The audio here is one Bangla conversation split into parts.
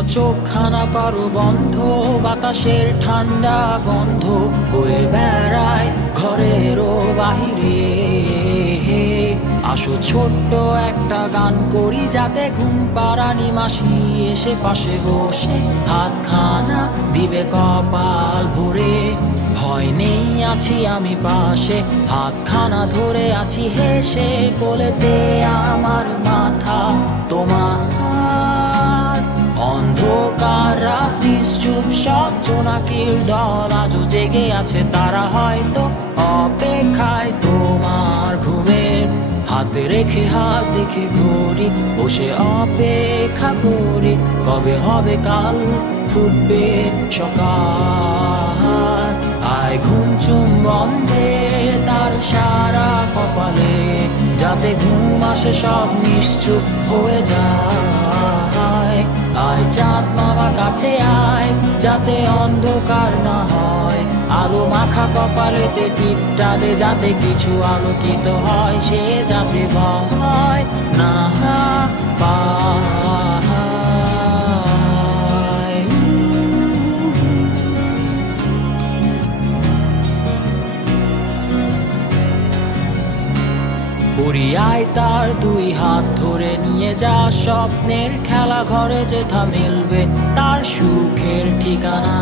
তোমরা চোখখানা করো বন্ধ, বাতাসের ঠান্ডা গন্ধ বয়ে বেড়ায় ঘরেরও বাহিরে। আসো ছোট্ট একটা গান করি, যাতে ঘুম পাড়ানি মাসি এসে পাশে বসে হাতখানা দিবে কপাল ভরে। ভয় নেই, আছি আমি পাশে, হাতখানা ধরে আছি হেসে, কোলেতে আমার মাথা তোমার। অন্ধকার রাত নিশ্চুপ, সব জোনাকির দল আজও জেগে আছে, তারা হয়তো অপেক্ষায় তোমার ঘুমের। হাতে রেখে হাত দেখে ঘড়ি, বসে অপেক্ষা করি, কবে হবে কাল, ফুটবে সকাল। আয় ঘুম চুম্বন দে তার সারা কপালে, যাতে ঘুম আসে সব নিশ্চুপ হয়ে যায়। আয় চাঁদ মামা কাছে আয়, যাতে অন্ধকার না হয়, আলো মাখা কপালেতে টিপটা দে, যাতে কিছু আলোকিত হয়, সে যাতে ভয় না পায়। পুরিয়ায় তার দুই হাত ধরে নিয়ে যা, স্বপ্নের খেলা ঘরে যেথা মিলবে তার সুখের ঠিকানা।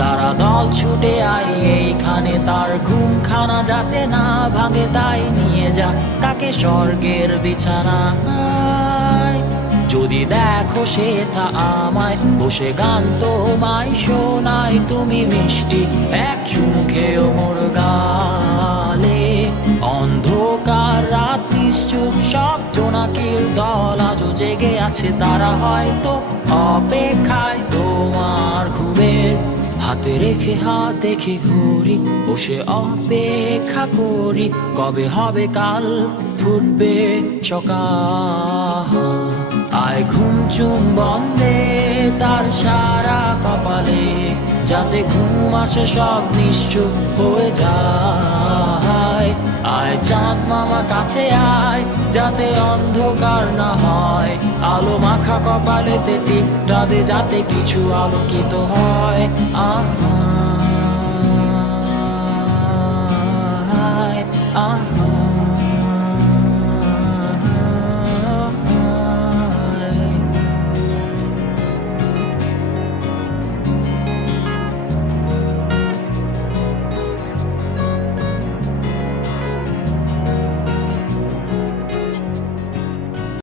তারা দল ছুটে আই এইখানে, তার ঘুমখানা যাতে না ভাঙে, তাই নিয়ে যা তাকে স্বর্গের বিছানায়। যদি দেখো সে তা আমায় বসে গান তোমায় শোনাই, তুমি মিষ্টি এক চুমু খেও মোর গালে। অন্ধকার রাত নিশ্চুপ, সব জোনাকির দল আজও জেগে আছে, তারা হয়তো অপেক্ষায় তোমার ঘুমের। হাতে রেখে হাত দেখে ঘুরি, বসে অপেক্ষা করি, কবে হবে কাল, ফুটবে সকাল। আয় ঘুম চুম্বন দে তার সারা কপালে, যাতে ঘুম আসে সব নিশ্চুপ হয়ে যায়। আয় চাঁদ মামা কাছে আয়, যাতে অন্ধকার না হয়, আলো মাখা কপালেতে টিপটা দে, যাতে কিছু আলোকিত হয়। আহ